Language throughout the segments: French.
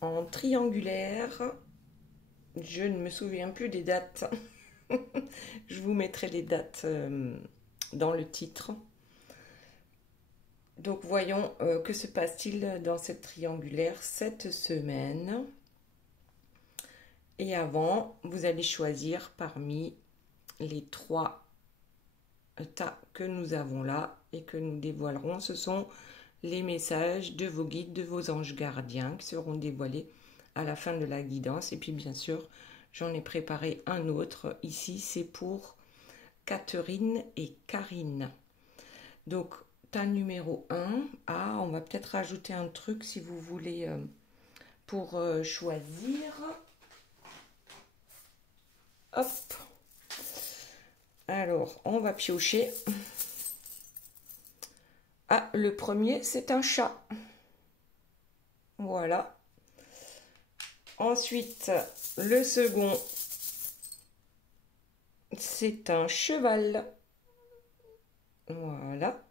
en triangulaire. Je ne me souviens plus des dates. Je vous mettrai les dates dans le titre. Donc voyons que se passe-t-il dans cette triangulaire cette semaine. Et avant, vous allez choisir parmi les 3 tas que nous avons là et que nous dévoilerons. Ce sont les messages de vos guides, de vos anges gardiens qui seront dévoilés à la fin de la guidance. Et puis bien sûr, j'en ai préparé un autre. Ici, c'est pour Catherine et Karine. Donc, tas numéro 1. Ah, on va peut-être rajouter un truc si vous voulez pour choisir. Hop. Alors, on va piocher. Ah, le premier, c'est un chat. Voilà. Ensuite, le second, c'est un cheval. Voilà.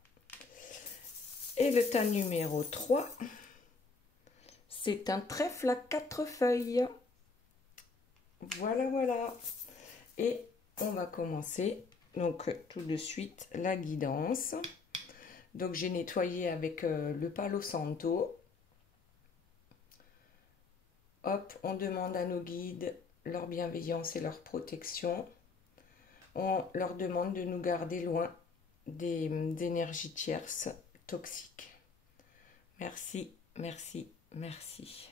Et le tas numéro 3, c'est un trèfle à 4 feuilles. Voilà, voilà. Et on va commencer, donc tout de suite, la guidance. Donc j'ai nettoyé avec le Palo Santo. Hop, on demande à nos guides leur bienveillance et leur protection. On leur demande de nous garder loin des énergies tierces toxiques. Merci, merci, merci.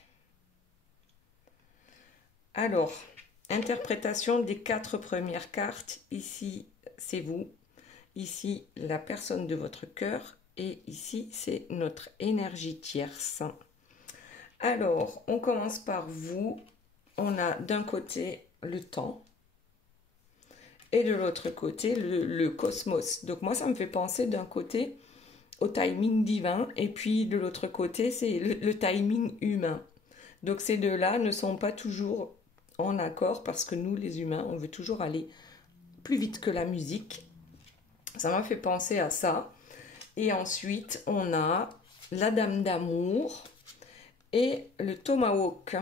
Alors, interprétation des 4 premières cartes. Ici, c'est vous. Ici, la personne de votre cœur. Et ici, c'est notre énergie tierce. Alors, on commence par vous. On a d'un côté le temps. Et de l'autre côté, le cosmos. Donc moi, ça me fait penser d'un côté au timing divin. Et puis de l'autre côté, c'est le timing humain. Donc ces deux-là ne sont pas toujours en accord parce que nous, les humains, on veut toujours aller plus vite que la musique. Ça m'a fait penser à ça. Et ensuite, on a la Dame d'Amour et le Tomahawk.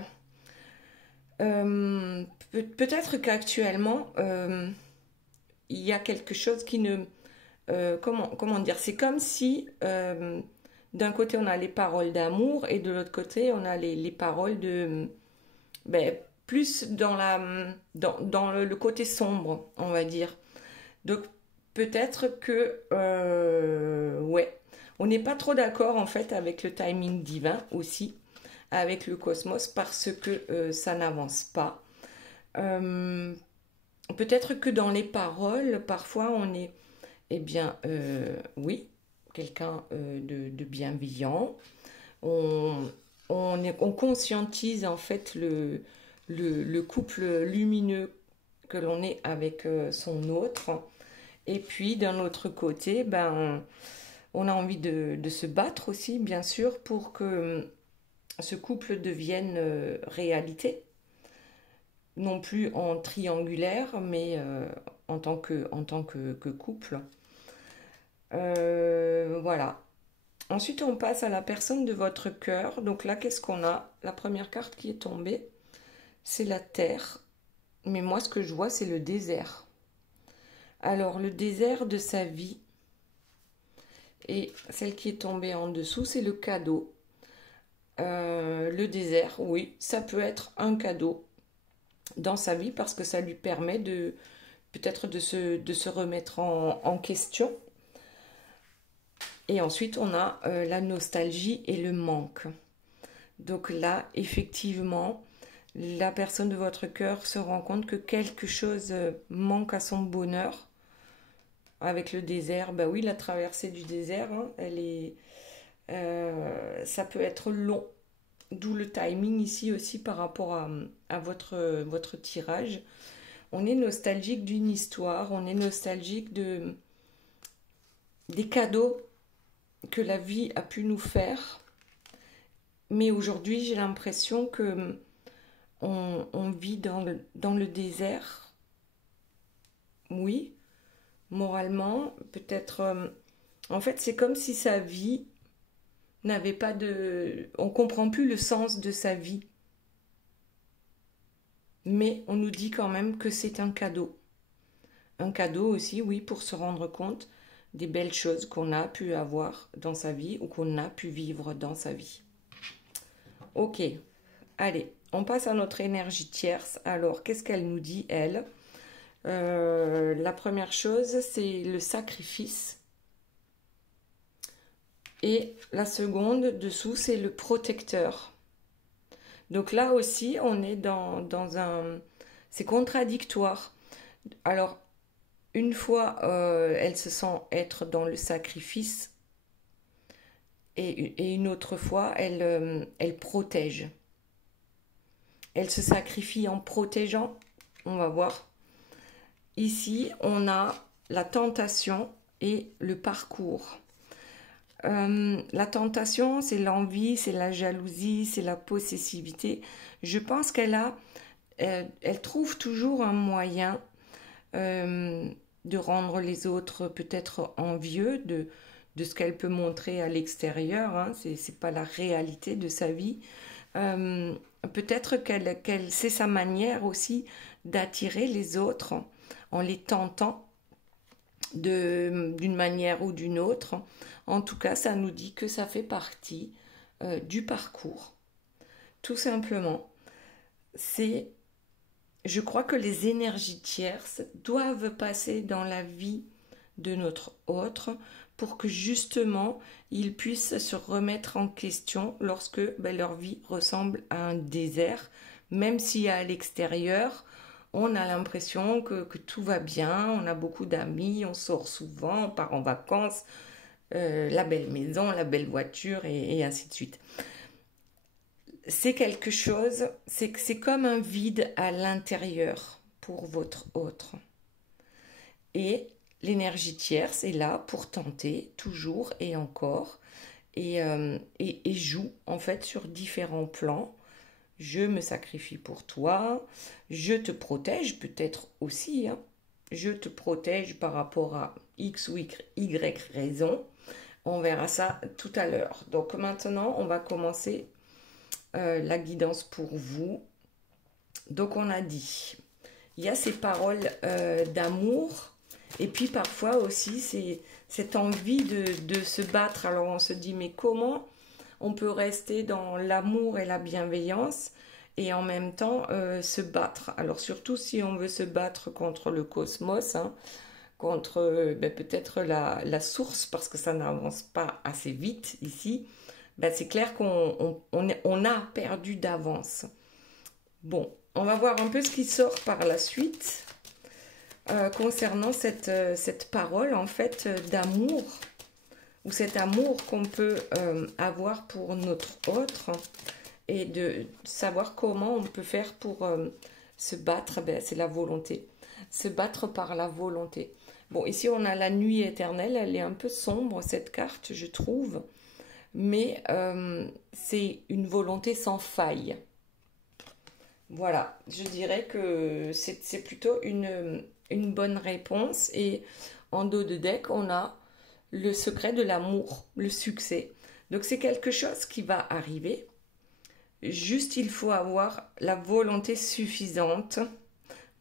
Peut-être qu'actuellement, il y a quelque chose qui ne... comment dire? C'est comme si d'un côté, on a les paroles d'amour et de l'autre côté, on a les paroles de... Ben, plus dans le côté sombre, on va dire. Donc, peut-être que... ouais. On n'est pas trop d'accord, en fait, avec le timing divin aussi, avec le cosmos, parce que ça n'avance pas. Peut-être que dans les paroles, parfois, on est... Eh bien, oui, quelqu'un de bienveillant. On conscientise en fait le couple lumineux que l'on est avec son autre. Et puis d'un autre côté, ben, on a envie de se battre aussi, bien sûr, pour que ce couple devienne réalité. Non plus en triangulaire, mais en tant que couple. Voilà. Ensuite, on passe à la personne de votre cœur. Donc là, qu'est-ce qu'on a? La première carte qui est tombée, c'est la terre. Mais moi, ce que je vois, c'est le désert. Alors, le désert de sa vie. Et celle qui est tombée en dessous, c'est le cadeau. Le désert, oui, ça peut être un cadeau dans sa vie parce que ça lui permet de peut-être de se remettre en question. Et ensuite, on a la nostalgie et le manque. Donc là, effectivement, la personne de votre cœur se rend compte que quelque chose manque à son bonheur. Avec le désert, bah oui, la traversée du désert, hein, ça peut être long. D'où le timing ici aussi par rapport à votre tirage. On est nostalgique d'une histoire, on est nostalgique des cadeaux que la vie a pu nous faire. Mais aujourd'hui, j'ai l'impression que on vit dans le désert. Oui, moralement, peut-être... en fait, c'est comme si sa vie n'avait pas de... On comprend plus le sens de sa vie. mais on nous dit quand même que c'est un cadeau. Un cadeau aussi, oui, pour se rendre compte des belles choses qu'on a pu avoir dans sa vie ou qu'on a pu vivre dans sa vie. Ok, allez, on passe à notre énergie tierce. Alors, qu'est-ce qu'elle nous dit, elle? La première chose, c'est le sacrifice. Et la seconde, dessous, c'est le protecteur. Donc là aussi, on est dans un... C'est contradictoire. Alors, une fois, elle se sent être dans le sacrifice et une autre fois, elle protège. Elle se sacrifie en protégeant. On va voir. Ici, on a la tentation et le parcours. La tentation, c'est l'envie, c'est la jalousie, c'est la possessivité. Je pense elle trouve toujours un moyen de rendre les autres peut-être envieux de ce qu'elle peut montrer à l'extérieur. Hein. C'est pas la réalité de sa vie. Peut-être c'est sa manière aussi d'attirer les autres en les tentant d'une manière ou d'une autre. En tout cas, ça nous dit que ça fait partie du parcours. Tout simplement, je crois que les énergies tierces doivent passer dans la vie de notre autre pour que justement ils puissent se remettre en question lorsque leur vie ressemble à un désert, même si à l'extérieur on a l'impression que tout va bien, on a beaucoup d'amis, on sort souvent, on part en vacances, la belle maison, la belle voiture et ainsi de suite. C'est quelque chose, c'est comme un vide à l'intérieur pour votre autre. Et l'énergie tierce est là pour tenter toujours et encore et joue en fait sur différents plans. Je me sacrifie pour toi, je te protège peut-être aussi, hein. Je te protège par rapport à X ou Y raison. On verra ça tout à l'heure. Donc maintenant, on va commencer la guidance pour vous. Donc on a dit, il y a ces paroles d'amour et puis parfois aussi c'est cette envie de se battre. Alors on se dit mais comment on peut rester dans l'amour et la bienveillance et en même temps se battre. Alors surtout si on veut se battre contre le cosmos, hein, contre peut-être la source parce que ça n'avance pas assez vite ici, c'est clair qu'on a perdu d'avance. Bon, on va voir un peu ce qui sort par la suite concernant cette parole en fait d'amour ou cet amour qu'on peut avoir pour notre autre et de savoir comment on peut faire pour se battre. C'est la volonté, se battre par la volonté. Bon, ici on a la nuit éternelle, elle est un peu sombre cette carte je trouve, mais c'est une volonté sans faille. Voilà, je dirais que c'est plutôt une bonne réponse. Et en dos de deck, on a le secret de l'amour, le succès. Donc c'est quelque chose qui va arriver. Juste, il faut avoir la volonté suffisante.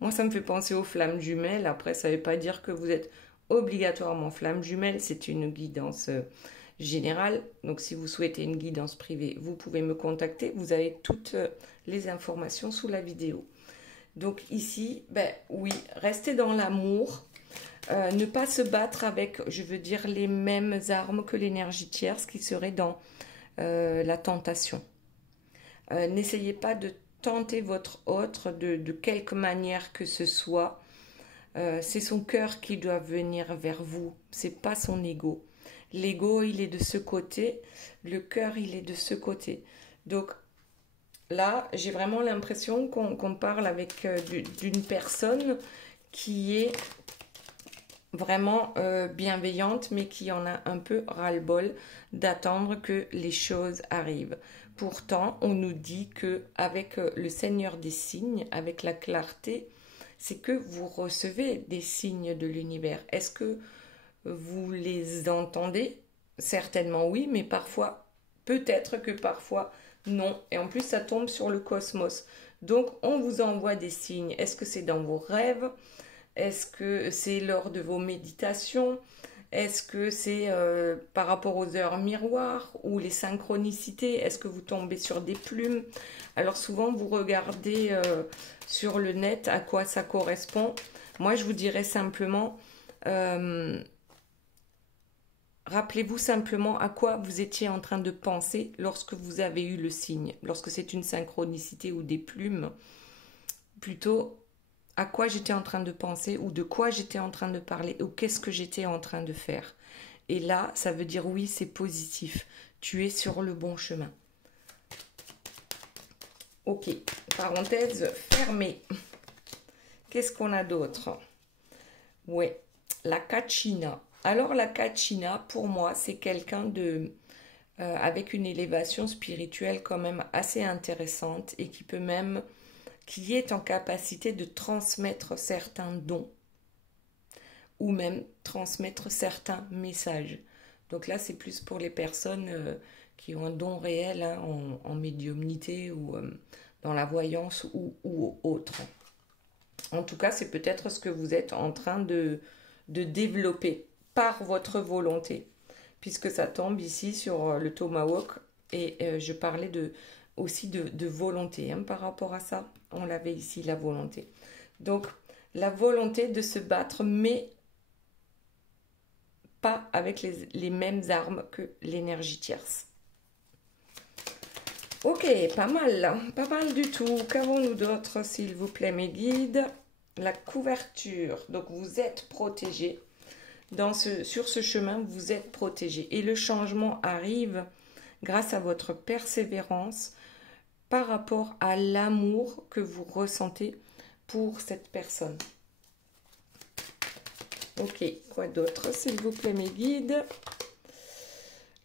Moi, ça me fait penser aux flammes jumelles. Après, ça ne veut pas dire que vous êtes obligatoirement flamme jumelle. C'est une guidance générale. Donc, si vous souhaitez une guidance privée, vous pouvez me contacter. Vous avez toutes les informations sous la vidéo. Donc ici, oui, rester dans l'amour. Ne pas se battre avec, je veux dire, les mêmes armes que l'énergie tierce qui serait dans la tentation. N'essayez pas de tenter votre autre de quelque manière que ce soit. C'est son cœur qui doit venir vers vous, c'est pas son ego. L'ego, il est de ce côté, le cœur, il est de ce côté. Donc là, j'ai vraiment l'impression qu'on parle avec d'une personne qui est vraiment bienveillante, mais qui en a un peu ras-le-bol d'attendre que les choses arrivent. Pourtant, on nous dit que avec le Seigneur des signes, avec la clarté, c'est que vous recevez des signes de l'univers. Est-ce que vous les entendez? Certainement oui, mais parfois, peut-être que parfois non. Et en plus, ça tombe sur le cosmos. Donc, on vous envoie des signes. Est-ce que c'est dans vos rêves? Est-ce que c'est lors de vos méditations? Est-ce que c'est par rapport aux heures miroirs ou les synchronicités? Est-ce que vous tombez sur des plumes? Alors souvent, vous regardez sur le net à quoi ça correspond. Moi, je vous dirais simplement, rappelez-vous simplement à quoi vous étiez en train de penser lorsque vous avez eu le signe. Lorsque c'est une synchronicité ou des plumes, plutôt à quoi j'étais en train de penser ou de quoi j'étais en train de parler ou qu'est-ce que j'étais en train de faire. Et là, ça veut dire oui, c'est positif. Tu es sur le bon chemin. Ok, parenthèse fermée. Qu'est-ce qu'on a d'autre? Ouais, la Kachina. Alors la Kachina, pour moi, c'est quelqu'un de avec une élévation spirituelle quand même assez intéressante et qui peut même qui est en capacité de transmettre certains dons ou même transmettre certains messages. Donc là, c'est plus pour les personnes qui ont un don réel hein, en médiumnité ou dans la voyance ou autre. En tout cas, c'est peut-être ce que vous êtes en train de développer par votre volonté, puisque ça tombe ici sur le tomahawk et je parlais aussi de volonté hein, par rapport à ça. On l'avait ici, la volonté. Donc, la volonté de se battre, mais pas avec les mêmes armes que l'énergie tierce. Ok, pas mal du tout. Qu'avons-nous d'autre, s'il vous plaît, mes guides? La couverture. Donc, vous êtes protégé. Sur ce chemin, vous êtes protégé. Et le changement arrive grâce à votre persévérance, par rapport à l'amour que vous ressentez pour cette personne. Ok, quoi d'autre, s'il vous plaît, mes guides?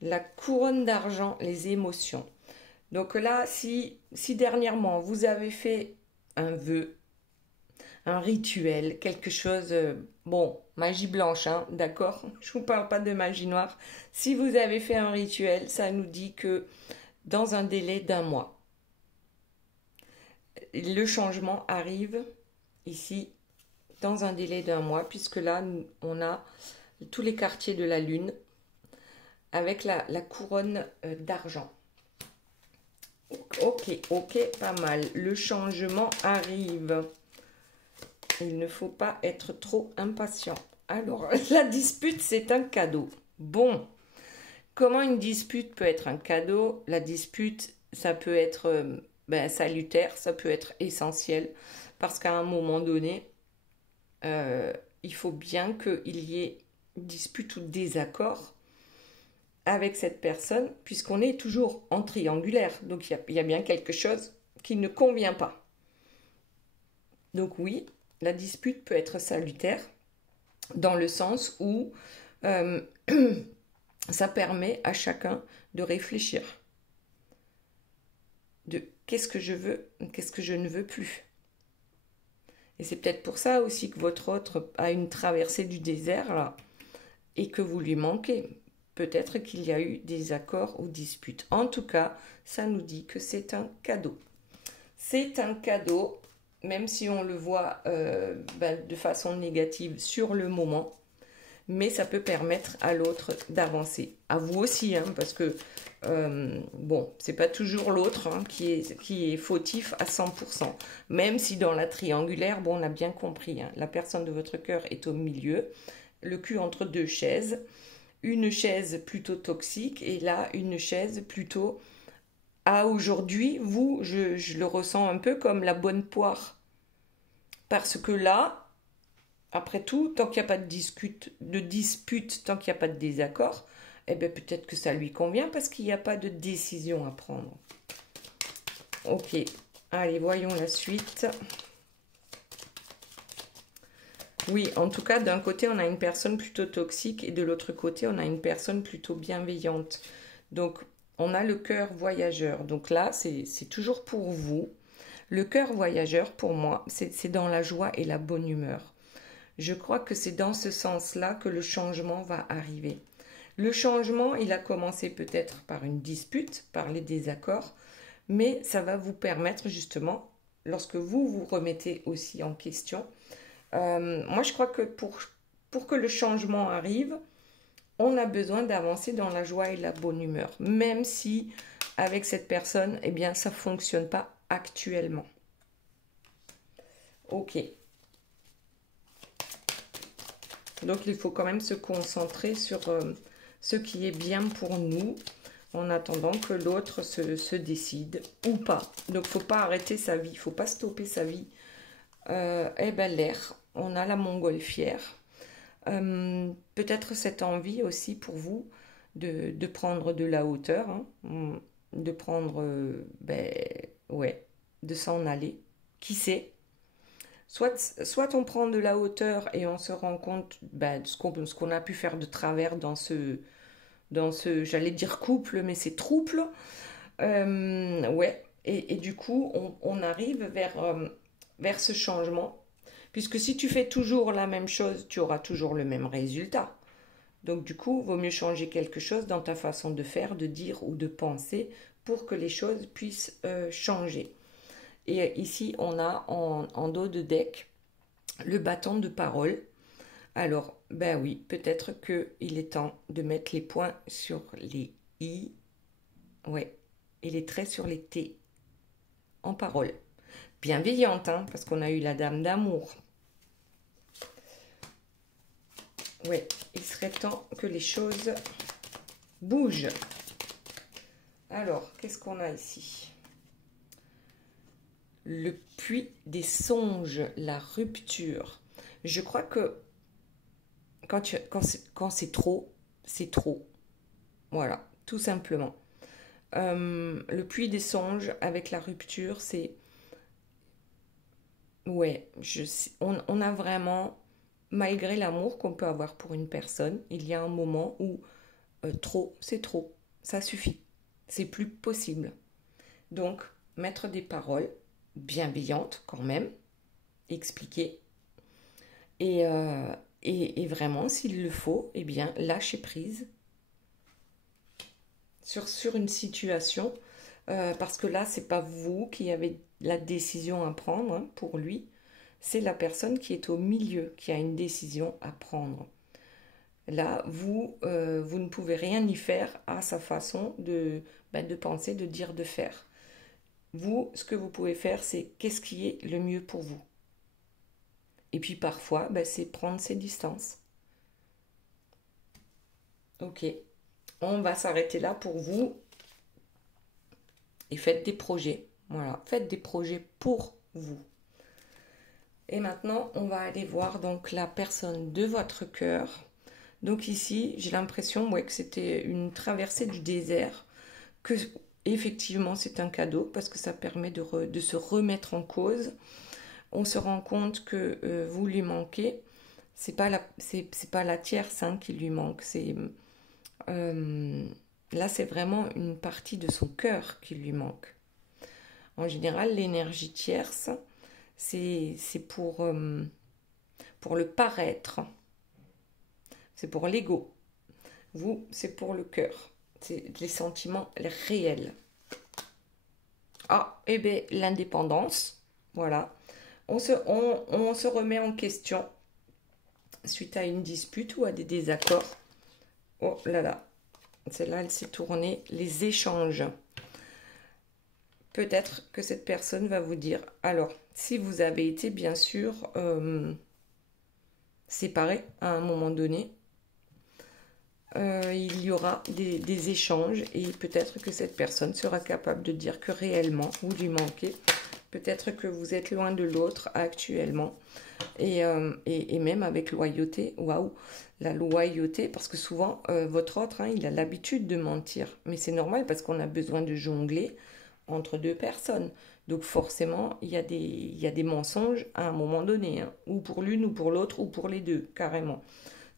La couronne d'argent, les émotions. Donc là, si dernièrement, vous avez fait un vœu, un rituel, quelque chose, bon, magie blanche, hein, d'accord? Je ne vous parle pas de magie noire. Si vous avez fait un rituel, ça nous dit que dans un délai d'1 mois, le changement arrive ici dans un délai d'1 mois, puisque là, on a tous les quartiers de la lune avec la couronne d'argent. Ok, pas mal. Le changement arrive. Il ne faut pas être trop impatient. Alors, la dispute, c'est un cadeau. Bon, comment une dispute peut être un cadeau? La dispute, ça peut être salutaire, ça peut être essentiel, parce qu'à un moment donné, il faut bien qu'il y ait dispute ou désaccord avec cette personne, puisqu'on est toujours en triangulaire. Donc, il y a bien quelque chose qui ne convient pas. Donc oui, la dispute peut être salutaire, dans le sens où ça permet à chacun de réfléchir. De qu'est-ce que je veux, qu'est-ce que je ne veux plus. Et c'est peut-être pour ça aussi que votre autre a une traversée du désert là, et que vous lui manquez. Peut-être qu'il y a eu des accords ou disputes. En tout cas, ça nous dit que c'est un cadeau. C'est un cadeau, même si on le voit de façon négative sur le moment, mais ça peut permettre à l'autre d'avancer. À vous aussi, hein, parce que c'est pas toujours l'autre hein, qui est fautif à 100%. Même si dans la triangulaire, on a bien compris, hein, la personne de votre cœur est au milieu, le cul entre 2 chaises, une chaise plutôt toxique et là une chaise plutôt aujourd'hui, je le ressens un peu comme la bonne poire. Parce que là, après tout, tant qu'il n'y a pas de dispute, tant qu'il n'y a pas de désaccord, peut-être que ça lui convient parce qu'il n'y a pas de décision à prendre. Ok, allez, voyons la suite. Oui, en tout cas, d'un côté, on a une personne plutôt toxique et de l'autre côté, on a une personne plutôt bienveillante. Donc, on a le cœur voyageur. Donc là, c'est toujours pour vous. Le cœur voyageur, pour moi, c'est dans la joie et la bonne humeur. Je crois que c'est dans ce sens-là que le changement va arriver. Le changement, il a commencé peut-être par une dispute, par les désaccords, mais ça va vous permettre justement lorsque vous vous remettez aussi en question. Moi, je crois que pour que le changement arrive, on a besoin d'avancer dans la joie et la bonne humeur, même si avec cette personne, eh bien, ça ne fonctionne pas actuellement. Ok. Donc, il faut quand même se concentrer sur ce qui est bien pour nous, en attendant que l'autre se décide ou pas. Donc, il ne faut pas arrêter sa vie, il ne faut pas stopper sa vie. Eh ben, l'air, on a la montgolfière. Peut-être cette envie aussi pour vous de prendre de la hauteur, hein, de prendre, ouais, de s'en aller. Qui sait? Soit on prend de la hauteur et on se rend compte de ce qu'on a pu faire de travers dans ce j'allais dire couple, mais c'est trouble. Ouais, et du coup, on arrive vers ce changement. Puisque si tu fais toujours la même chose, tu auras toujours le même résultat. Donc du coup, il vaut mieux changer quelque chose dans ta façon de faire, de dire ou de penser pour que les choses puissent changer. Et ici, on a en dos de deck le bâton de parole. Alors, ben oui, peut-être qu'il est temps de mettre les points sur les i, ouais, et les traits sur les t en parole. Bienveillante, hein, parce qu'on a eu la dame d'amour. Ouais, il serait temps que les choses bougent. Alors, qu'est-ce qu'on a ici? Le puits des songes, la rupture. Je crois que quand c'est trop, c'est trop. Voilà, tout simplement. Le puits des songes avec la rupture, c'est... Ouais, on a vraiment, malgré l'amour qu'on peut avoir pour une personne, il y a un moment où trop, c'est trop. Ça suffit. C'est plus possible. Donc, mettre des paroles bienveillantes quand même, expliquer. Et vraiment, s'il le faut, eh bien, lâcher prise sur une situation. Parce que là, c'est pas vous qui avez la décision à prendre, hein, pour lui. C'est la personne qui est au milieu qui a une décision à prendre. Là, vous ne pouvez rien y faire à sa façon de penser, de dire, de faire. Vous, ce que vous pouvez faire, c'est qu'est-ce qui est le mieux pour vous. Et puis parfois, c'est prendre ses distances. Ok, on va s'arrêter là pour vous. Et faites des projets. Voilà, faites des projets pour vous. Et maintenant, on va aller voir donc la personne de votre cœur. Donc ici, j'ai l'impression que c'était une traversée du désert, que effectivement c'est un cadeau parce que ça permet de se remettre en cause. On se rend compte que vous lui manquez. C'est pas la tierce, hein, qui lui manque. Là, c'est vraiment une partie de son cœur qui lui manque. En général, l'énergie tierce, c'est pour le paraître. C'est pour l'ego. Vous, c'est pour le cœur. C'est les sentiments réels. Ah, et bien, l'indépendance. Voilà. On se remet en question suite à une dispute ou à des désaccords. Oh là là. Celle-là, elle s'est tournée. Les échanges. Peut-être que cette personne va vous dire, alors, si vous avez été bien sûr séparés à un moment donné, il y aura des échanges et peut-être que cette personne sera capable de dire que réellement vous lui manquez. Peut-être que vous êtes loin de l'autre actuellement et même avec loyauté. Waouh, la loyauté, parce que souvent votre autre, hein, il a l'habitude de mentir, mais c'est normal parce qu'on a besoin de jongler entre deux personnes. Donc forcément, il y a des mensonges à un moment donné, hein, ou pour l'une ou pour l'autre ou pour les deux, carrément.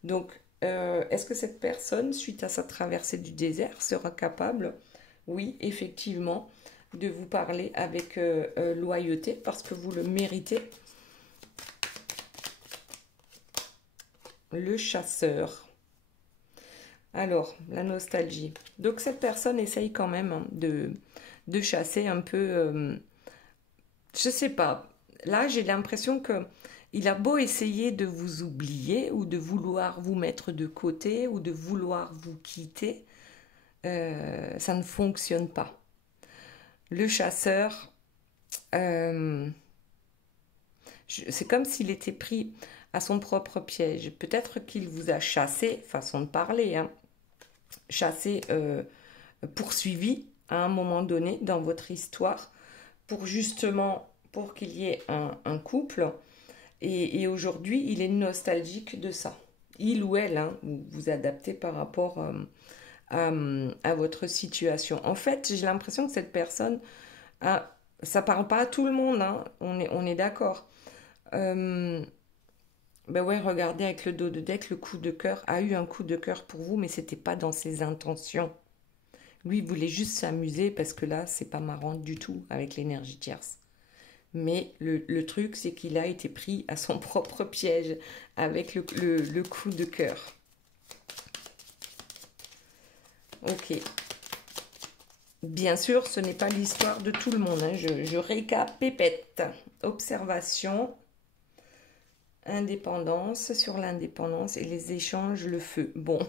Donc, est-ce que cette personne, suite à sa traversée du désert, sera capable, oui, effectivement, de vous parler avec loyauté parce que vous le méritez? Le chasseur. Alors, la nostalgie. Donc, cette personne essaye quand même, hein, de chasser un peu je sais pas. Là, j'ai l'impression que il a beau essayer de vous oublier ou de vouloir vous mettre de côté ou de vouloir vous quitter, ça ne fonctionne pas. Le chasseur, euh, c'est comme s'il était pris à son propre piège. Peut-être qu'il vous a chassé, façon de parler, hein, chassé, poursuivi à un moment donné dans votre histoire pour justement pour qu'il y ait un couple. Et aujourd'hui, il est nostalgique de ça. Il ou elle, hein, vous vous adaptez par rapport à votre situation. En fait, j'ai l'impression que cette personne, ça parle pas à tout le monde, hein, on est d'accord. Euh, ben ouais, regardez avec le dos de deck, le coup de cœur a eu un coup de cœur pour vous, mais c'était pas dans ses intentions. Lui, il voulait juste s'amuser parce que là, c'est pas marrant du tout avec l'énergie tierce. Mais le truc, c'est qu'il a été pris à son propre piège avec le coup de cœur. Ok. Bien sûr, ce n'est pas l'histoire de tout le monde, hein. Je récapépète. Observation, indépendance, sur l'indépendance et les échanges, le feu. Bon,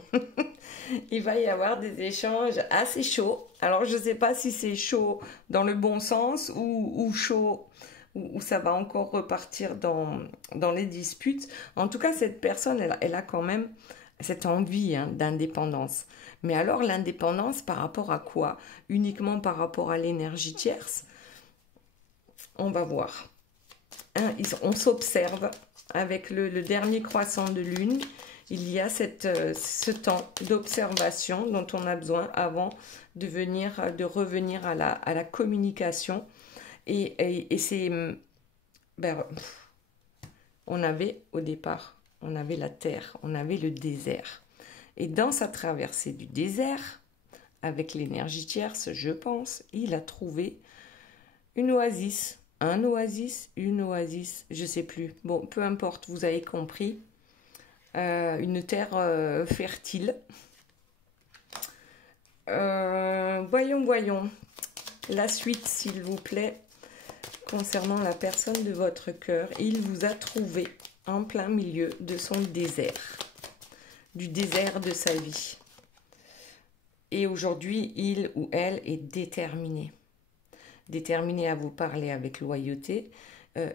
il va y avoir des échanges assez chauds. Alors, je ne sais pas si c'est chaud dans le bon sens ou chaud où ça va encore repartir dans les disputes. En tout cas, cette personne, elle a quand même cette envie, hein, d'indépendance. Mais alors, l'indépendance par rapport à quoi? Uniquement par rapport à l'énergie tierce? On va voir. Hein, on s'observe avec le dernier croissant de lune. Il y a ce temps d'observation dont on a besoin avant de revenir à la communication. Et c'est... Ben, on avait au départ, on avait la terre, on avait le désert. Et dans sa traversée du désert, avec l'énergie tierce, je pense, il a trouvé une oasis. Un oasis, une oasis, je sais plus. Bon, peu importe, vous avez compris. Une terre fertile. Voyons. La suite, s'il vous plaît, concernant la personne de votre cœur. Il vous a trouvé en plein milieu de son désert. Du désert de sa vie. Et aujourd'hui, il ou elle est déterminé. Déterminé à vous parler avec loyauté,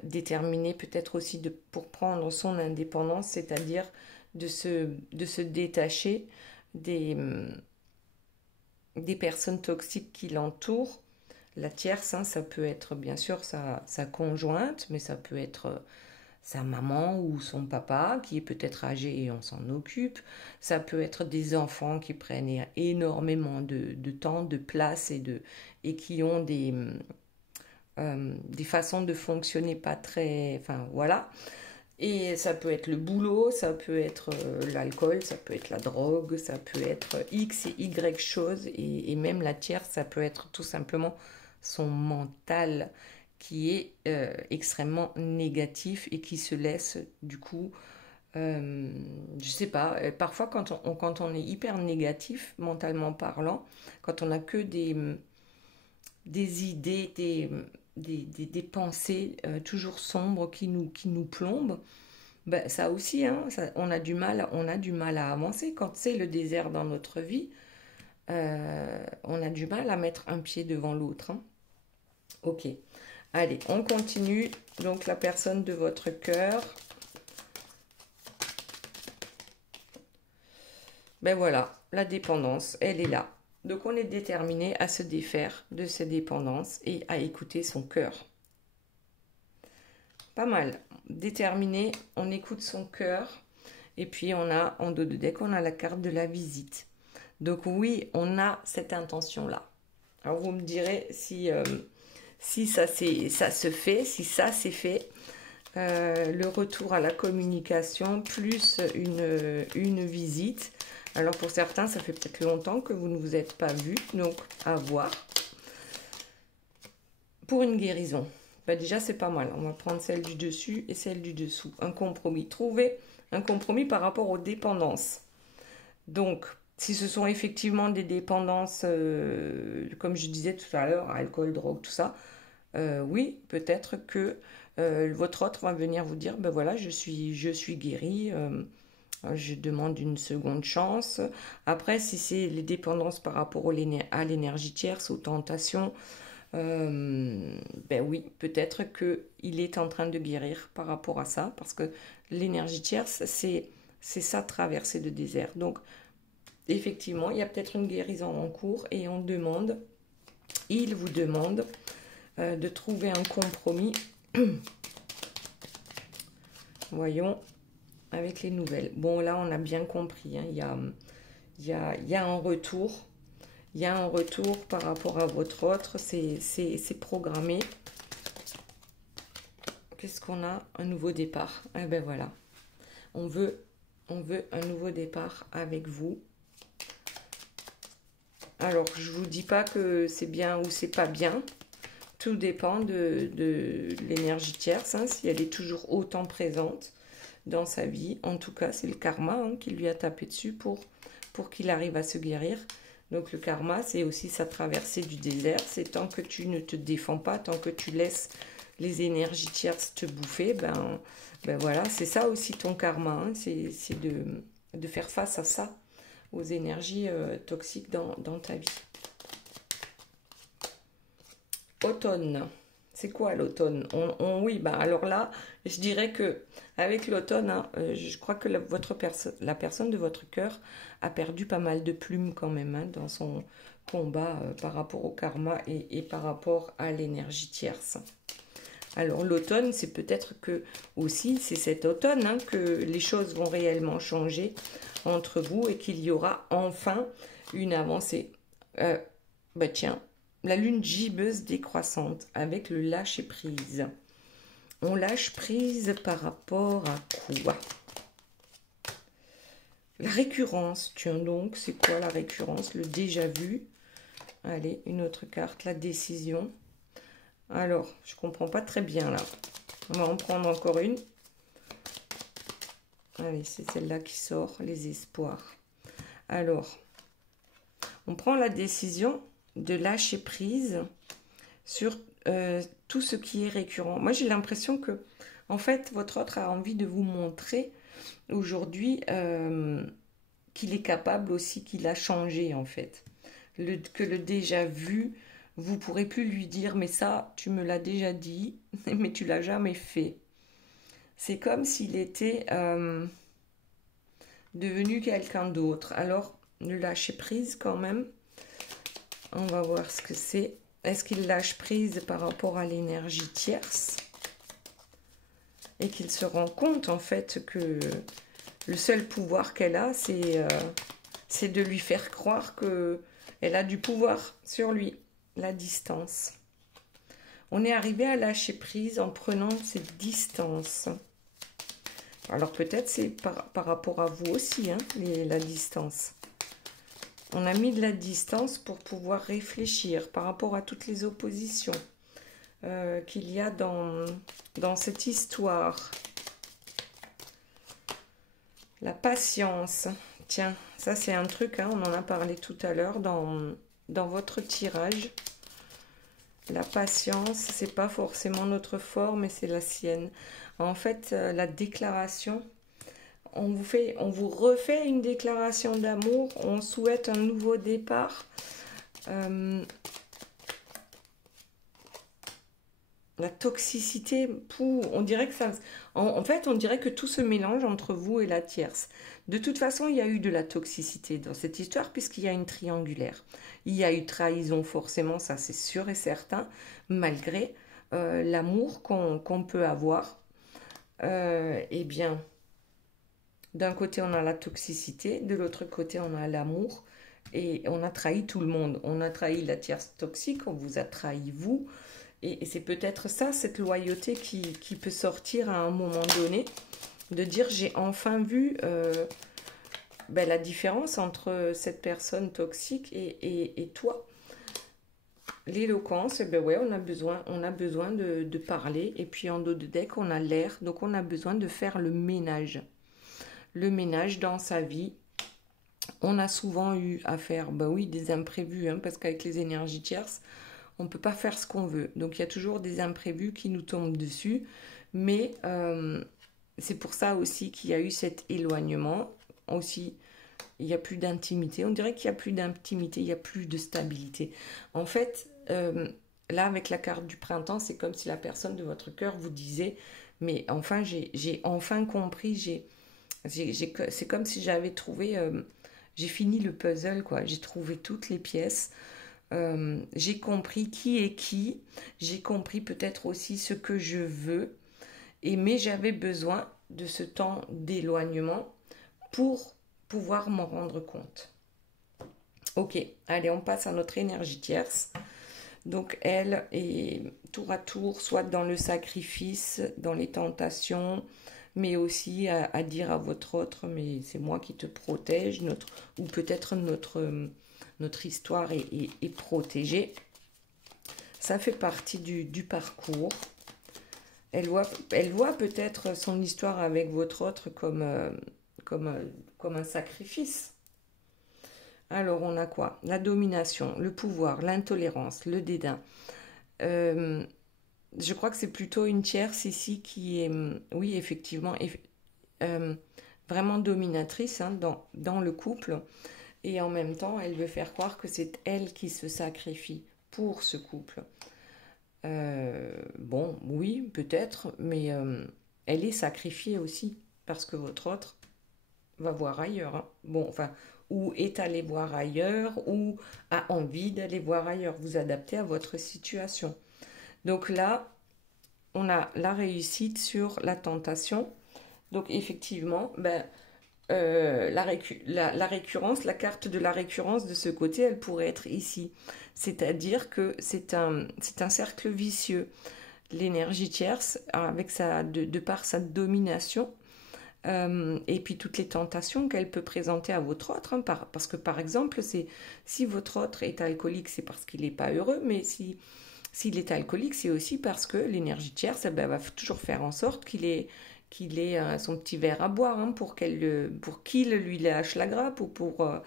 déterminé peut-être aussi pour prendre son indépendance, c'est-à-dire de se détacher des personnes toxiques qui l'entourent. La tierce, hein, ça peut être bien sûr sa conjointe, mais ça peut être sa maman ou son papa qui est peut-être âgé et on s'en occupe. Ça peut être des enfants qui prennent énormément de temps, de place et qui ont des façons de fonctionner pas très... Enfin, voilà. Et ça peut être le boulot, ça peut être l'alcool, ça peut être la drogue, ça peut être X et Y choses. Et même la tierce, ça peut être tout simplement son mental qui est extrêmement négatif et qui se laisse du coup, je sais pas, parfois quand on est hyper négatif, mentalement parlant, quand on n'a que des idées, des pensées toujours sombres qui nous plombent, ben, ça aussi, hein, on a du mal à avancer. Quand c'est le désert dans notre vie, on a du mal à mettre un pied devant l'autre, hein. Ok. Allez, on continue. Donc, la personne de votre cœur. Ben voilà, la dépendance, elle est là. Donc, on est déterminé à se défaire de ces dépendances et à écouter son cœur. Pas mal. Déterminé, on écoute son cœur. Et puis, on a, en dos de deck, on a la carte de la visite. Donc, oui, on a cette intention-là. Alors, vous me direz si ça se fait, si ça c'est fait, le retour à la communication plus une visite. Alors pour certains, ça fait peut-être longtemps que vous ne vous êtes pas vus, donc à voir. Pour une guérison, bah déjà c'est pas mal. On va prendre celle du dessus et celle du dessous. Un compromis. Trouver un compromis par rapport aux dépendances. Donc, si ce sont effectivement des dépendances, comme je disais tout à l'heure, alcool, drogue, tout ça, oui, peut-être que votre autre va venir vous dire, ben voilà, je suis guéri, je demande une seconde chance. Après, si c'est les dépendances par rapport à l'énergie tierce, aux tentations, ben oui, peut-être qu'il est en train de guérir par rapport à ça, parce que l'énergie tierce, c'est ça, traverser le désert. Donc, effectivement, il y a peut-être une guérison en cours et il vous demande de trouver un compromis. Voyons, avec les nouvelles. Bon, là, on a bien compris, hein, il y a un retour. Il y a un retour par rapport à votre autre, c'est programmé. Qu'est-ce qu'on a? Un nouveau départ. Eh ben voilà. On veut un nouveau départ avec vous. Alors, je ne vous dis pas que c'est bien ou c'est pas bien. Tout dépend de l'énergie tierce, hein, si elle est toujours autant présente dans sa vie. En tout cas, c'est le karma, hein, qui lui a tapé dessus pour qu'il arrive à se guérir. Donc le karma, c'est aussi sa traversée du désert. C'est tant que tu ne te défends pas, tant que tu laisses les énergies tierces te bouffer, ben voilà, c'est ça aussi ton karma, hein, c'est de faire face à ça, aux énergies toxiques dans ta vie. Automne. C'est quoi l'automne? Oui, bah alors là, je dirais que avec l'automne, hein, je crois que la personne de votre cœur a perdu pas mal de plumes quand même, hein, dans son combat par rapport au karma et par rapport à l'énergie tierce. Alors l'automne, c'est peut-être que aussi, c'est cet automne, hein, que les choses vont réellement changer entre vous et qu'il y aura enfin une avancée. Bah tiens, la lune gibbeuse décroissante avec le lâcher prise. On lâche prise par rapport à quoi? La récurrence, tiens donc, c'est quoi la récurrence? Le déjà vu. Allez, une autre carte, la décision. Alors, je comprends pas très bien là. On va en prendre encore une. Allez, c'est celle-là qui sort, les espoirs. Alors, on prend la décision de lâcher prise sur tout ce qui est récurrent. Moi, j'ai l'impression que, en fait, votre autre a envie de vous montrer aujourd'hui qu'il est capable aussi, qu'il a changé, en fait. Que le déjà vu, vous pourrez plus lui dire, mais ça, tu me l'as déjà dit, mais tu l'as jamais fait. C'est comme s'il était devenu quelqu'un d'autre. Alors, le lâcher prise quand même. On va voir ce que c'est. Est-ce qu'il lâche prise par rapport à l'énergie tierce? Et qu'il se rend compte en fait que le seul pouvoir qu'elle a, c'est de lui faire croire qu'elle a du pouvoir sur lui. La distance. On est arrivé à lâcher prise en prenant cette distance. Alors peut-être c'est par rapport à vous aussi, hein, la distance. On a mis de la distance pour pouvoir réfléchir par rapport à toutes les oppositions qu'il y a dans cette histoire. La patience. Tiens, ça c'est un truc, hein, on en a parlé tout à l'heure dans votre tirage. La patience, c'est pas forcément notre fort, mais c'est la sienne. En fait, la déclaration, on vous refait une déclaration d'amour, on souhaite un nouveau départ. La toxicité, on dirait que ça... En fait, on dirait que tout se mélange entre vous et la tierce. De toute façon, il y a eu de la toxicité dans cette histoire puisqu'il y a une triangulaire. Il y a eu trahison forcément, ça c'est sûr et certain, malgré l'amour qu'on peut avoir. Eh bien, d'un côté on a la toxicité, de l'autre côté on a l'amour et on a trahi tout le monde. On a trahi la tierce toxique, on vous a trahi vous. Et c'est peut-être ça, cette loyauté qui peut sortir à un moment donné, de dire j'ai enfin vu la différence entre cette personne toxique et toi. L'éloquence, ouais, on a besoin de parler. Et puis en dos de deck, on a l'air, donc on a besoin de faire le ménage. Le ménage dans sa vie. On a souvent eu à faire, oui, des imprévus, hein, parce qu'avec les énergies tierces, on ne peut pas faire ce qu'on veut. Donc il y a toujours des imprévus qui nous tombent dessus, mais c'est pour ça aussi qu'il y a eu cet éloignement. Aussi, il n'y a plus d'intimité. On dirait qu'il n'y a plus d'intimité, il n'y a plus de stabilité. En fait, là, avec la carte du printemps, c'est comme si la personne de votre cœur vous disait, mais enfin, j'ai enfin compris, c'est comme si j'avais trouvé, j'ai fini le puzzle, quoi. J'ai trouvé toutes les pièces. J'ai compris qui est qui. J'ai compris peut-être aussi ce que je veux. Mais j'avais besoin de ce temps d'éloignement pour pouvoir m'en rendre compte. Ok, allez, on passe à notre énergie tierce. Donc elle est tour à tour, soit dans le sacrifice, dans les tentations, mais aussi à dire à votre autre, mais c'est moi qui te protège, ou peut-être notre histoire est protégée. Ça fait partie du parcours. Elle voit peut-être son histoire avec votre autre comme un sacrifice. Alors, on a quoi? La domination, le pouvoir, l'intolérance, le dédain. Je crois que c'est plutôt une tierce ici qui est, oui, effectivement, vraiment dominatrice hein, dans le couple. Et en même temps, elle veut faire croire que c'est elle qui se sacrifie pour ce couple. Bon, oui, peut-être, mais elle est sacrifiée aussi parce que votre autre va voir ailleurs. Hein. Bon, enfin, ou est allé voir ailleurs, ou a envie d'aller voir ailleurs. Vous adaptez à votre situation. Donc là, on a la réussite sur la tentation. Donc effectivement, la récurrence, la carte de la récurrence de ce côté, elle pourrait être ici. C'est-à-dire que c'est un cercle vicieux. L'énergie tierce, avec de par sa domination, et puis toutes les tentations qu'elle peut présenter à votre autre, hein, parce que par exemple, si votre autre est alcoolique, c'est parce qu'il n'est pas heureux, mais s'il est alcoolique, c'est aussi parce que l'énergie tierce va toujours faire en sorte qu'il ait son petit verre à boire hein, pour qu'il lui lâche la grappe ou pour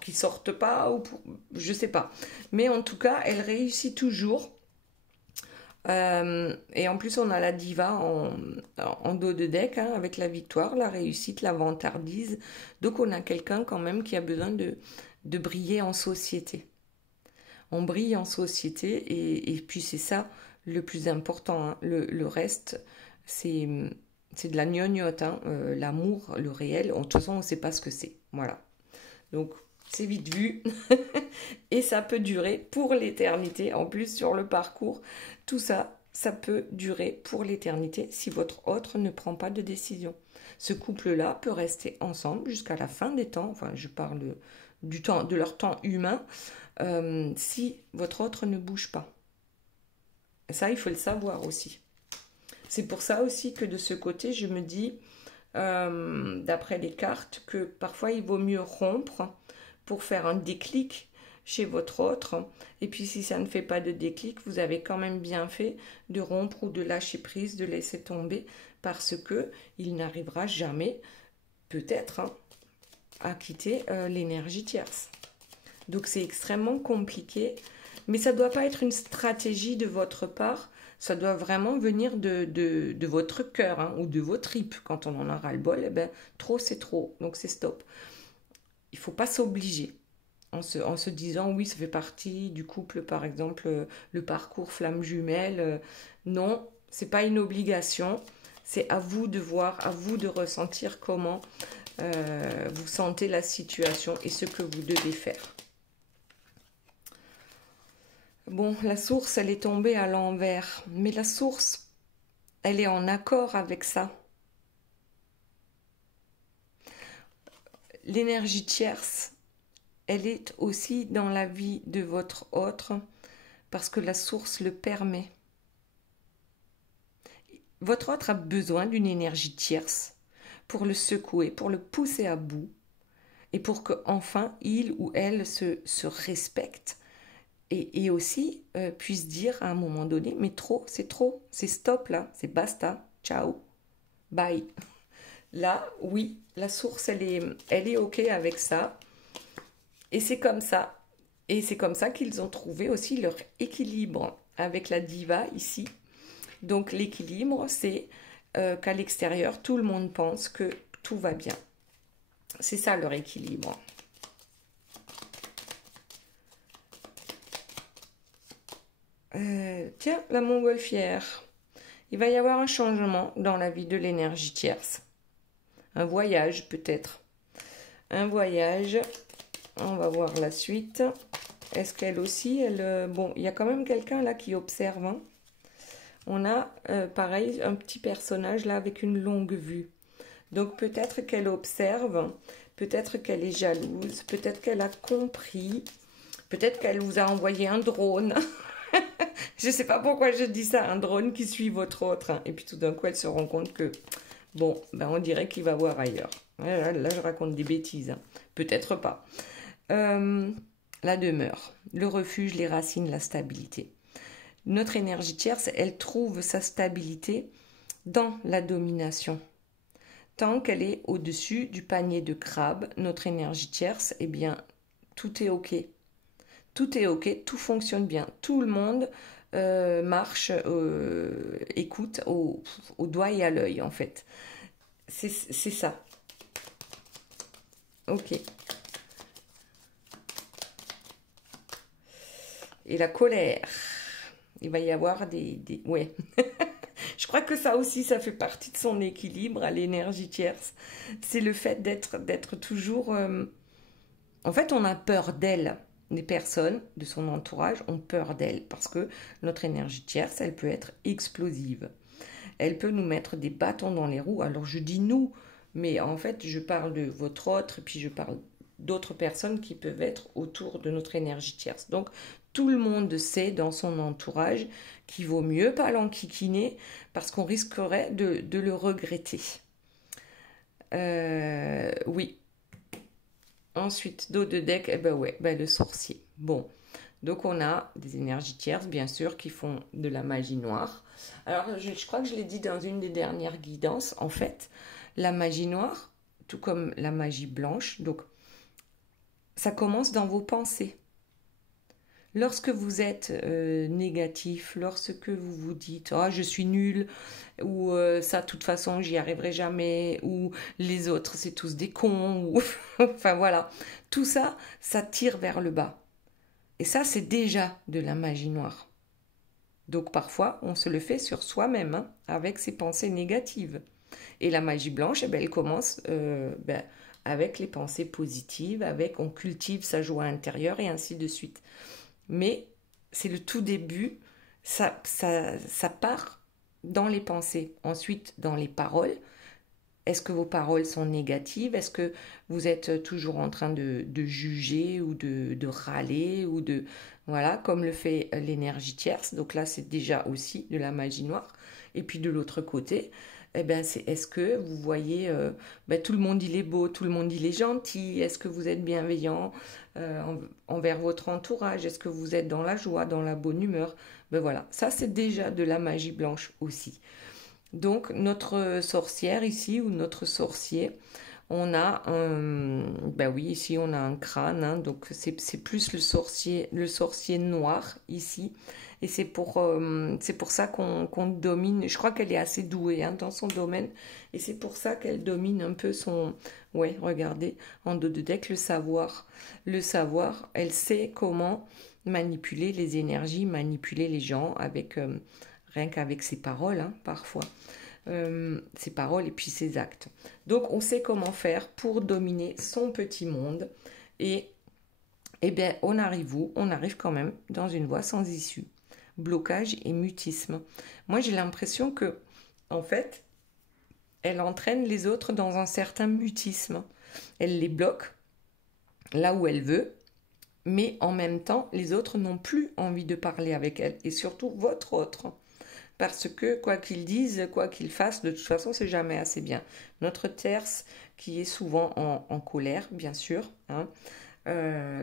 qu'il sorte pas ou je sais pas. Mais en tout cas, elle réussit toujours. Et en plus, on a la diva en dos de deck hein, avec la victoire, la réussite, la vantardise. Donc, on a quelqu'un quand même qui a besoin de briller en société. On brille en société et puis c'est ça le plus important. Hein. Le reste, c'est de la gnognotte. Hein. L'amour, le réel, de toute façon, on ne sait pas ce que c'est. Voilà. Donc, c'est vite vu et ça peut durer pour l'éternité. En plus, sur le parcours, tout ça, ça peut durer pour l'éternité si votre autre ne prend pas de décision. Ce couple-là peut rester ensemble jusqu'à la fin des temps. Enfin, je parle de leur temps humain si votre autre ne bouge pas. Ça, il faut le savoir aussi. C'est pour ça aussi que de ce côté, je me dis, d'après les cartes, que parfois il vaut mieux rompre pour faire un déclic chez votre autre. Et puis si ça ne fait pas de déclic, vous avez quand même bien fait de rompre ou de lâcher prise, de laisser tomber, parce que il n'arrivera jamais, peut-être, hein, à quitter l'énergie tierce. Donc c'est extrêmement compliqué, mais ça ne doit pas être une stratégie de votre part, ça doit vraiment venir de votre cœur hein, ou de vos tripes. Quand on en a ras-le-bol, trop c'est trop, donc c'est stop. Il ne faut pas s'obliger en se disant oui, ça fait partie du couple, par exemple, le parcours flamme jumelle. Non, ce n'est pas une obligation, c'est à vous de voir, à vous de ressentir comment vous sentez la situation et ce que vous devez faire. Bon, la source, elle est tombée à l'envers, mais la source, elle est en accord avec ça. L'énergie tierce, elle est aussi dans la vie de votre autre parce que la source le permet. Votre autre a besoin d'une énergie tierce pour le secouer, pour le pousser à bout et pour qu'enfin il ou elle se respecte et aussi puisse dire à un moment donné, mais trop, c'est stop là, c'est basta, ciao, bye. Là, oui, la source, elle est OK avec ça. Et c'est comme ça. Et c'est comme ça qu'ils ont trouvé aussi leur équilibre avec la diva ici. Donc l'équilibre, c'est qu'à l'extérieur, tout le monde pense que tout va bien. C'est ça leur équilibre. Tiens, la montgolfière. Il va y avoir un changement dans la vie de l'énergie tierce. Un voyage peut-être. Un voyage. On va voir la suite. Est-ce qu'elle aussi, bon, il y a quand même quelqu'un là qui observe. Hein. On a, pareil, un petit personnage là avec une longue vue. Donc peut-être qu'elle observe, peut-être qu'elle est jalouse, peut-être qu'elle a compris, peut-être qu'elle vous a envoyé un drone. Je ne sais pas pourquoi je dis ça, un drone qui suit votre autre. Hein. Et puis tout d'un coup, elle se rend compte que, bon, ben on dirait qu'il va voir ailleurs. Là, je raconte des bêtises. Hein. Peut-être pas. La demeure, le refuge, les racines, la stabilité. Notre énergie tierce, elle trouve sa stabilité dans la domination. Tant qu'elle est au-dessus du panier de crabe, notre énergie tierce, eh bien, tout est OK. Tout est OK, tout fonctionne bien. Tout le monde marche, écoute au doigt et à l'œil, en fait. C'est ça. OK. Et la colère. Il va y avoir ouais. Je crois que ça aussi, ça fait partie de son équilibre à l'énergie tierce. C'est le fait d'être toujours... En fait, on a peur d'elle. Les personnes de son entourage ont peur d'elle parce que notre énergie tierce, elle peut être explosive. Elle peut nous mettre des bâtons dans les roues. Alors, je dis nous, mais en fait, je parle de votre autre, puis je parle d'autres personnes qui peuvent être autour de notre énergie tierce. Donc, tout le monde sait dans son entourage qu'il vaut mieux pas l'enquiquiner parce qu'on risquerait de le regretter. Oui. Ensuite, dos de deck, eh ben ouais, ben le sorcier. Bon, donc on a des énergies tierces, bien sûr, qui font de la magie noire. Alors, je crois que je l'ai dit dans une des dernières guidances, en fait, la magie noire, tout comme la magie blanche, donc ça commence dans vos pensées. Lorsque vous êtes négatif, lorsque vous vous dites « Ah, je suis nul » ou ça, de toute façon, j'y arriverai jamais » ou « Les autres, c'est tous des cons » ou enfin voilà. Tout ça, ça tire vers le bas. Et ça, c'est déjà de la magie noire. Donc parfois, on se le fait sur soi-même, hein, avec ses pensées négatives. Et la magie blanche, eh ben, elle commence avec les pensées positives, avec on cultive sa joie intérieure et ainsi de suite. Mais c'est le tout début, ça part dans les pensées, ensuite dans les paroles. Est-ce que vos paroles sont négatives? Est-ce que vous êtes toujours en train de juger ou de râler ou de... Voilà, comme le fait l'énergie tierce. Donc là, c'est déjà aussi de la magie noire. Et puis de l'autre côté, eh ben, est-ce que vous voyez, tout le monde il est beau, tout le monde il est gentil, est-ce que vous êtes bienveillant envers votre entourage, est-ce que vous êtes dans la joie, dans la bonne humeur? Ben voilà, ça c'est déjà de la magie blanche aussi. Donc notre sorcière ici ou notre sorcier, on a oui, ici on a un crâne, hein, donc c'est plus le sorcier noir ici. Et c'est pour ça qu'on domine. Je crois qu'elle est assez douée, hein, dans son domaine. Et c'est pour ça qu'elle domine un peu son... Ouais, regardez, en dos de deck, le savoir. Le savoir, elle sait comment manipuler les énergies, manipuler les gens avec... rien qu'avec ses paroles, hein, parfois. Ses paroles et puis ses actes. Donc, on sait comment faire pour dominer son petit monde. Et eh bien, on arrive où? On arrive quand même dans une voie sans issue. Blocage et mutisme. Moi, j'ai l'impression que, en fait, elle entraîne les autres dans un certain mutisme. Elle les bloque là où elle veut, mais en même temps, les autres n'ont plus envie de parler avec elle, et surtout votre autre. Parce que, quoi qu'ils disent, quoi qu'ils fassent, de toute façon, c'est jamais assez bien. Notre tierce, qui est souvent en colère, bien sûr, hein,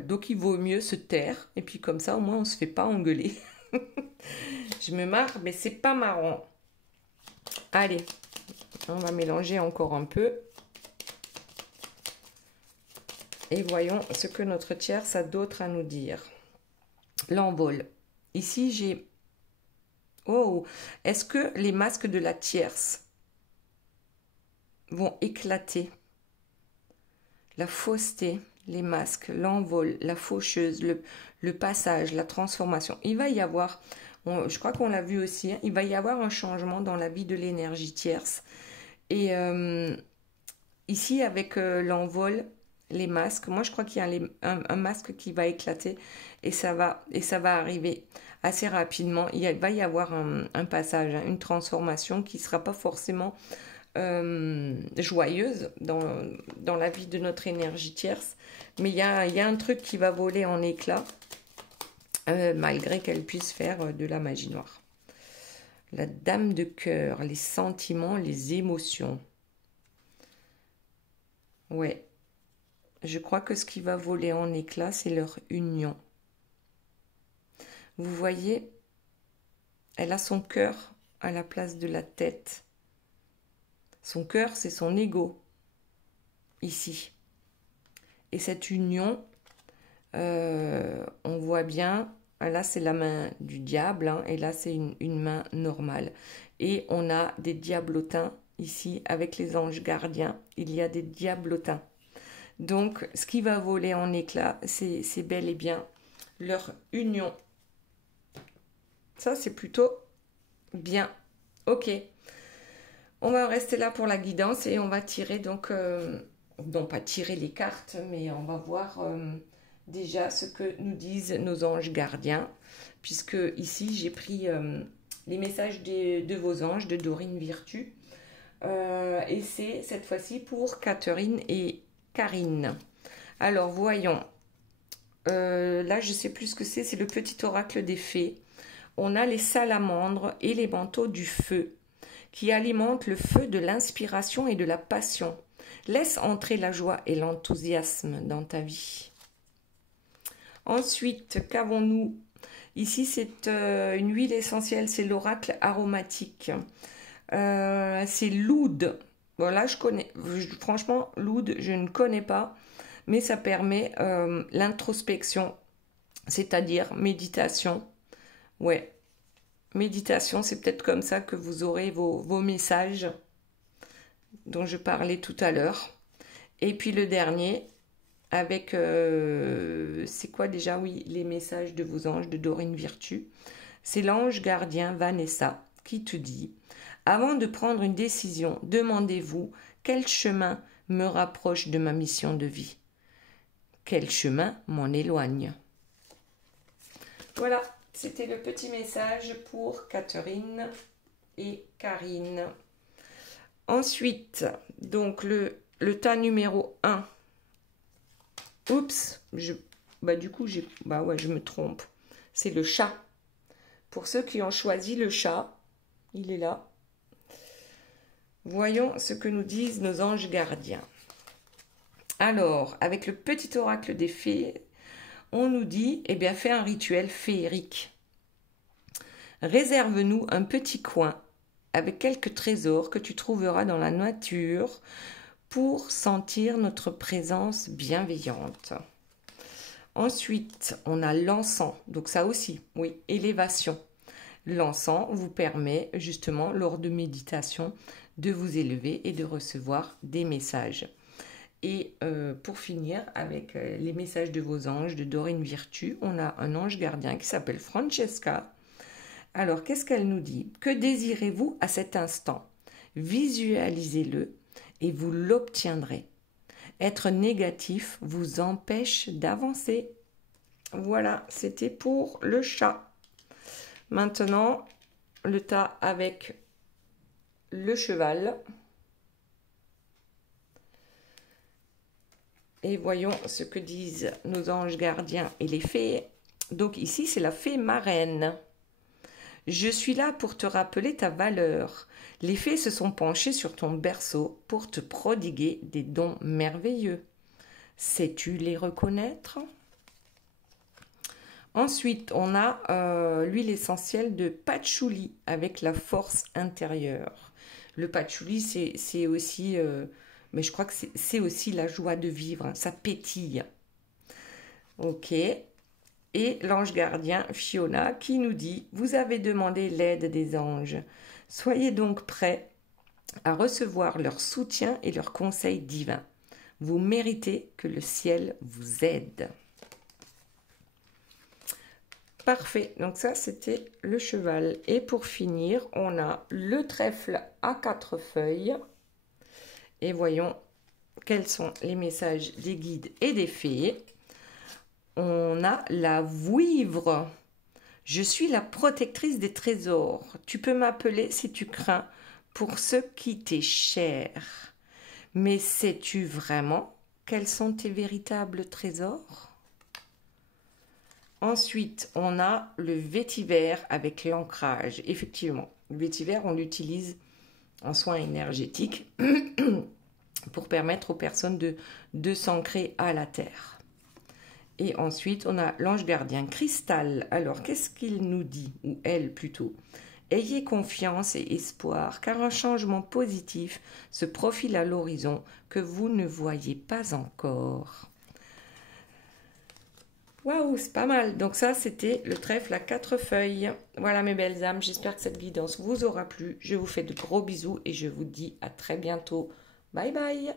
donc il vaut mieux se taire, et puis comme ça, au moins, on ne se fait pas engueuler. Je me marre, mais c'est pas marrant. Allez, on va mélanger encore un peu. Et voyons ce que notre tierce a d'autre à nous dire. l'envol. Ici, j'ai... Oh, est-ce que les masques de la tierce vont éclater? La fausseté, les masques, l'envol, la faucheuse, le passage, la transformation. Il va y avoir, je crois qu'on l'a vu aussi, hein, il va y avoir un changement dans la vie de l'énergie tierce. Et ici, avec l'envol, les masques, moi je crois qu'il y a un masque qui va éclater et ça va arriver assez rapidement. Va y avoir un passage, hein, une transformation qui ne sera pas forcément joyeuse dans la vie de notre énergie tierce, mais il y a un truc qui va voler en éclats malgré qu'elle puisse faire de la magie noire. La dame de cœur, les sentiments, les émotions. Ouais, je crois que ce qui va voler en éclats, c'est leur union. Vous voyez, elle a son cœur à la place de la tête. Son cœur, c'est son ego, ici. Et cette union, on voit bien, là c'est la main du diable, hein, et là c'est une main normale. Et on a des diablotins ici, avec les anges gardiens, il y a des diablotins. Donc, ce qui va voler en éclats, c'est bel et bien leur union. Ça, c'est plutôt bien. Ok. On va rester là pour la guidance et on va tirer donc... non, pas tirer les cartes, mais on va voir déjà ce que nous disent nos anges gardiens. Puisque ici, j'ai pris les messages de vos anges, de Dorine Virtue. Et c'est cette fois-ci pour Catherine et Karine. Alors, voyons. Là, je ne sais plus ce que c'est le petit oracle des fées. On a les salamandres et les manteaux du feu qui alimentent le feu de l'inspiration et de la passion. Laisse entrer la joie et l'enthousiasme dans ta vie. Ensuite, qu'avons-nous? Ici, c'est une huile essentielle, c'est l'oracle aromatique. C'est l'oud. Bon, là, je connais. Franchement, l'oud, je ne connais pas, mais ça permet l'introspection, c'est-à-dire méditation. Ouais, méditation, c'est peut-être comme ça que vous aurez vos messages dont je parlais tout à l'heure. Et puis le dernier, avec, c'est quoi déjà? Oui, les messages de vos anges de Dorine Virtue. C'est l'ange gardien Vanessa qui te dit: avant de prendre une décision, demandez-vous quel chemin me rapproche de ma mission de vie. Quel chemin m'en éloigne? Voilà, c'était le petit message pour Catherine et Karine. Ensuite, donc le tas numéro 1. Oups, du coup, je me trompe. C'est le chat. Pour ceux qui ont choisi le chat, il est là. Voyons ce que nous disent nos anges gardiens. Alors, avec le petit oracle des fées, on nous dit, fais un rituel féerique. Réserve-nous un petit coin avec quelques trésors que tu trouveras dans la nature pour sentir notre présence bienveillante. Ensuite, on a l'encens, donc ça aussi, oui, élévation. L'encens vous permet justement, lors de méditation, de vous élever et de recevoir des messages. Et pour finir, avec les messages de vos anges, de Dorine Virtue, on a un ange gardien qui s'appelle Francesca. Alors, qu'est-ce qu'elle nous dit? Que désirez-vous à cet instant? Visualisez-le et vous l'obtiendrez. Être négatif vous empêche d'avancer. Voilà, c'était pour le chat. Maintenant, le tas avec le cheval. Et voyons ce que disent nos anges gardiens et les fées. Donc ici, c'est la fée marraine. Je suis là pour te rappeler ta valeur. Les fées se sont penchées sur ton berceau pour te prodiguer des dons merveilleux. Sais-tu les reconnaître? Ensuite, on a l'huile essentielle de patchouli avec la force intérieure. Le patchouli, c'est aussi, mais je crois que c'est aussi la joie de vivre. Ça pétille. Ok. Et l'ange gardien Fiona qui nous dit « Vous avez demandé l'aide des anges. Soyez donc prêts à recevoir leur soutien et leurs conseils divins. Vous méritez que le ciel vous aide. » Parfait, donc ça c'était le cheval. Et pour finir, on a le trèfle à 4 feuilles. Et voyons quels sont les messages des guides et des fées. On a la vouivre. Je suis la protectrice des trésors. Tu peux m'appeler si tu crains pour ce qui t'est cher. Mais sais-tu vraiment quels sont tes véritables trésors? Ensuite, on a le vétiver avec l'ancrage. Effectivement, le vétiver, on l'utilise en soins énergétiques pour permettre aux personnes de s'ancrer à la terre. Et ensuite, on a l'ange gardien cristal. Alors, qu'est-ce qu'il nous dit, ou elle plutôt? Ayez confiance et espoir, car un changement positif se profile à l'horizon que vous ne voyez pas encore. Waouh, c'est pas mal. Donc ça, c'était le trèfle à 4 feuilles. Voilà mes belles âmes, j'espère que cette guidance vous aura plu. Je vous fais de gros bisous et je vous dis à très bientôt. Bye bye.